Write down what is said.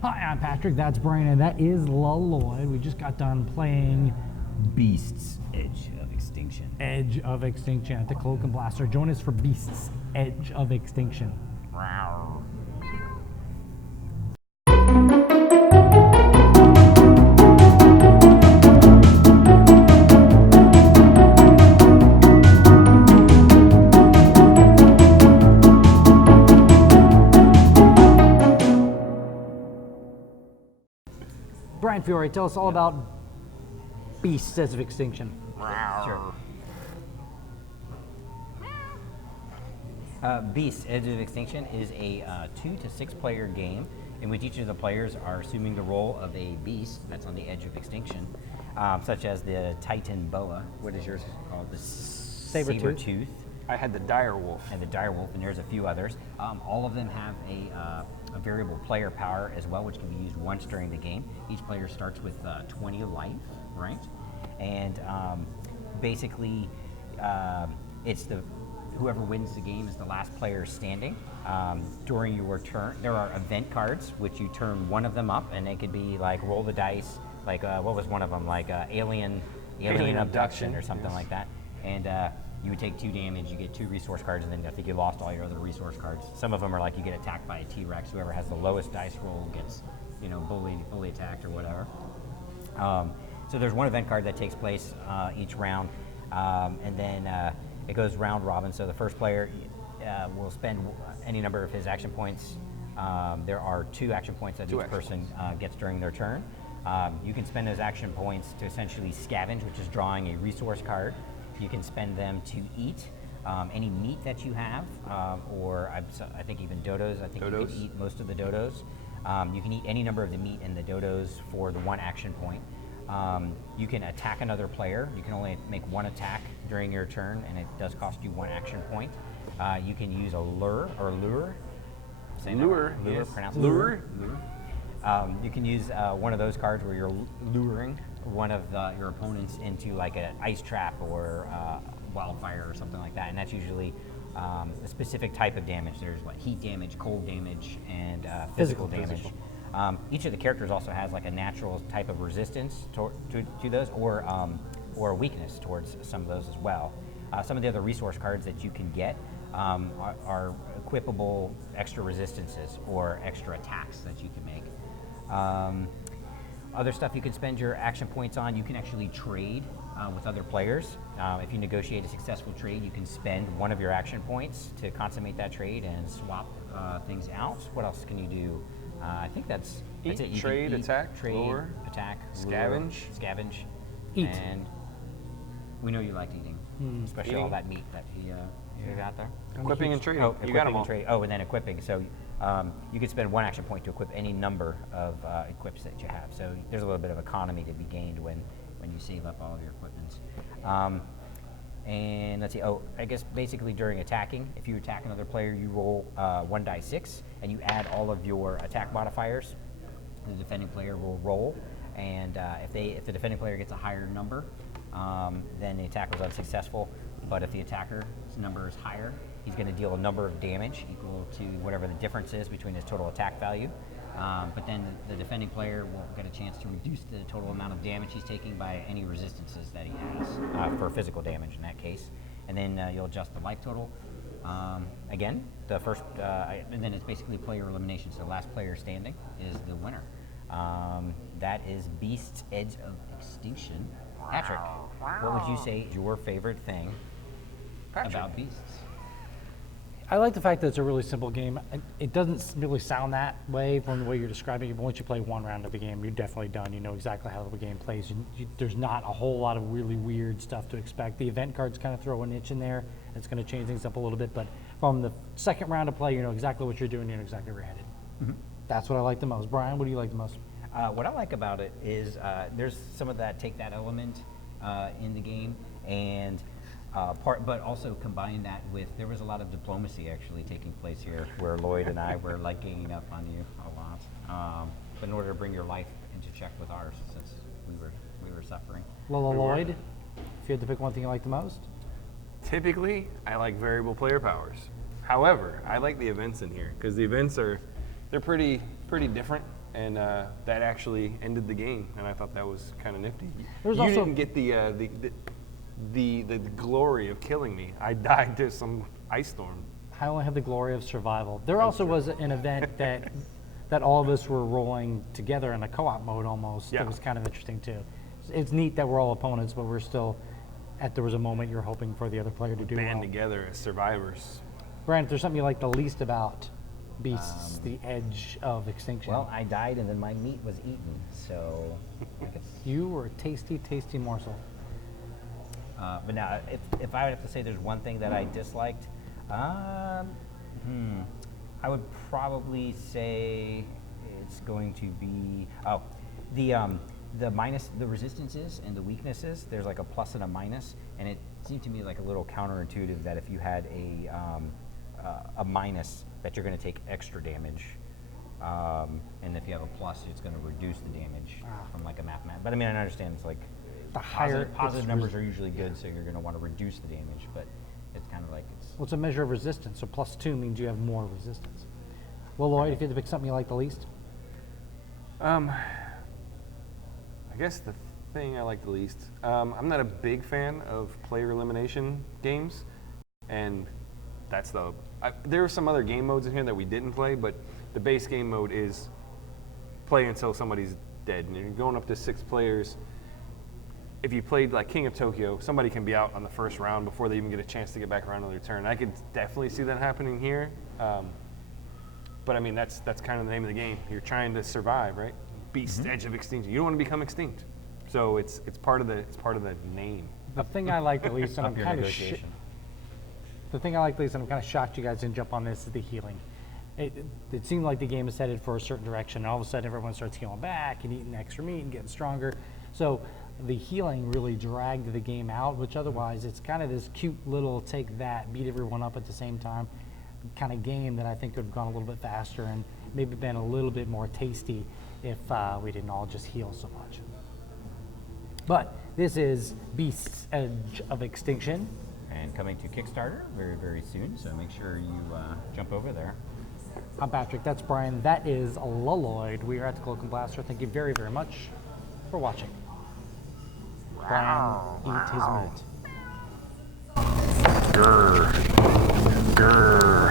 Hi, I'm Patrick, that's Brian, and that is Lloyd. We just got done playing Beasts, Edge of Extinction. Edge of Extinction at the Cloak and Blaster. Join us for Beasts, Edge of Extinction. Brian Fiore, tell us all about Beasts, Edge of Extinction. Sure. Beasts, Edge of Extinction is a 2 to 6 player game in which each of the players are assuming the role of a beast that's on the edge of extinction, such as the Titan Boa. What is yours called? The Saber-tooth. I had the dire wolf. And the dire wolf, and there's a few others. All of them have a variable player power as well, which can be used once during the game. Each player starts with 20 life, right? And basically, it's whoever wins the game is the last player standing. During your turn, there are event cards, which you turn one of them up, and they could be like roll the dice, like what was one of them, like alien abduction or something like that. And you would take 2 damage, you get 2 resource cards, and then I think you lost all your other resource cards. Some of them are like you get attacked by a T-Rex. Whoever has the lowest dice roll gets, bully attacked or whatever. So there's one event card that takes place each round, and then it goes round robin. So the first player will spend any number of his action points. There are 2 action points that each person gets during their turn. You can spend those action points to essentially scavenge, which is drawing a resource card. You can spend them to eat any meat that you have, or I think even dodos. I think you can eat most of the dodos. You can eat any number of the meat in the dodos for the 1 action point. You can attack another player. You can only make 1 attack during your turn, and it does cost you 1 action point. You can use a lure or lure. Lure. Lure. Pronounce Lure. You can use one of those cards where you're luring one of your opponents into like an ice trap or wildfire or something like that, and that's usually a specific type of damage. There's heat damage, cold damage, and physical damage. Each of the characters also has like a natural type of resistance to those, or a weakness towards some of those as well. Some of the other resource cards that you can get are equipable extra resistances or extra attacks that you can make. Other stuff you can spend your action points on, you can actually trade with other players. If you negotiate a successful trade, you can spend 1 of your action points to consummate that trade and swap things out. What else can you do? I think that's it. You trade, can eat, attack, trade, lure, attack, scavenge, eat. And we know you liked eating, especially all that meat that you got there. Equipping and trading. Oh, you got them all. And then equipping. So you could spend 1 action point to equip any number of equips that you have. So there's a little bit of economy to be gained when you save up all of your equipment. And let's see. Oh, I guess basically during attacking, if you attack another player, you roll 1d6, and you add all of your attack modifiers. The defending player will roll, and if the defending player gets a higher number, then the attack was unsuccessful. But if the attacker's number is higher, he's going to deal a number of damage equal to whatever the difference is between his total attack value. But then the defending player will get a chance to reduce the total amount of damage he's taking by any resistances that he has for physical damage in that case. And then you'll adjust the life total. Again, the first, and then it's basically player elimination. So the last player standing is the winner. That is Beasts, Edge of Extinction. Patrick, what would you say is your favorite thing about Beasts? I like the fact that it's a really simple game. It doesn't really sound that way from the way you're describing it, but once you play 1 round of the game, you're definitely done. You know exactly how the game plays. There's not a whole lot of really weird stuff to expect. The event cards kind of throw a niche in there. It's going to change things up a little bit, but from the second round of play, you know exactly what you're doing, you know exactly where you're headed. Mm-hmm. That's what I like the most. Brian, what do you like the most? What I like about it is there's some of that take that element in the game, and but also combine that with, there was a lot of diplomacy actually taking place here, where Lloyd and I were like ganging up on you a lot, but in order to bring your life into check with ours, since we were suffering. Lloyd, if you had to pick one thing you like the most? Typically, I like variable player powers. However, I like the events in here because the events they're pretty different. and that actually ended the game, and I thought that was kind of nifty. There's You also- didn't get the glory of killing me. I died to some ice storm. I only had the glory of survival. There also was an event that all of us were rolling together in a co-op mode almost. Yeah. It was kind of interesting too. It's neat that we're all opponents, but we're still there was a moment you're hoping for the other player to do Band well. together as survivors. Brian, if there's something you like the least about Beasts, the Edge of Extinction. Well, I died and then my meat was eaten, so I guess. You were a tasty, tasty morsel. But now, if I would have to say there's one thing that I disliked, I would probably say it's going to be the minus, the resistances and the weaknesses. There's like a plus and a minus, and it seemed to me like a little counterintuitive that if you had a minus, that you're going to take extra damage, and if you have a plus, it's going to reduce the damage from like a mathematical. But I mean, I understand it's like The higher positive numbers are usually good, so you're going to want to reduce the damage, but it's kind of like it's. Well, it's a measure of resistance, so +2 means you have more resistance. Well, Lloyd, if you had to pick something you like the least? I guess the thing I like the least, I'm not a big fan of player elimination games, and that's there are some other game modes in here that we didn't play, but the base game mode is play until somebody's dead, and you're going up to 6 players. If you played like King of Tokyo, somebody can be out on the first round before they even get a chance to get back around on their turn. I could definitely see that happening here, but I mean that's kind of the name of the game. You're trying to survive, right? Beast Edge of Extinction. You don't want to become extinct, so it's part of the name. The thing I like the least, and I'm Up your kind of negotiation. the thing I like the least, and I'm kind of shocked you guys didn't jump on this, is the healing. It seemed like the game is headed for a certain direction, and all of a sudden everyone starts healing back and eating extra meat and getting stronger. So the healing really dragged the game out, which otherwise it's kind of this cute little take that, beat everyone up at the same time kind of game that I think could have gone a little bit faster and maybe been a little bit more tasty if we didn't all just heal so much. But this is Beast's Edge of Extinction. And coming to Kickstarter very, very soon, so make sure you jump over there. I'm Patrick, that's Brian, that is Lloyd. We are at the Cloak and Blaster. Thank you very, very much for watching. Brian, eat his meat. Grr. Grr.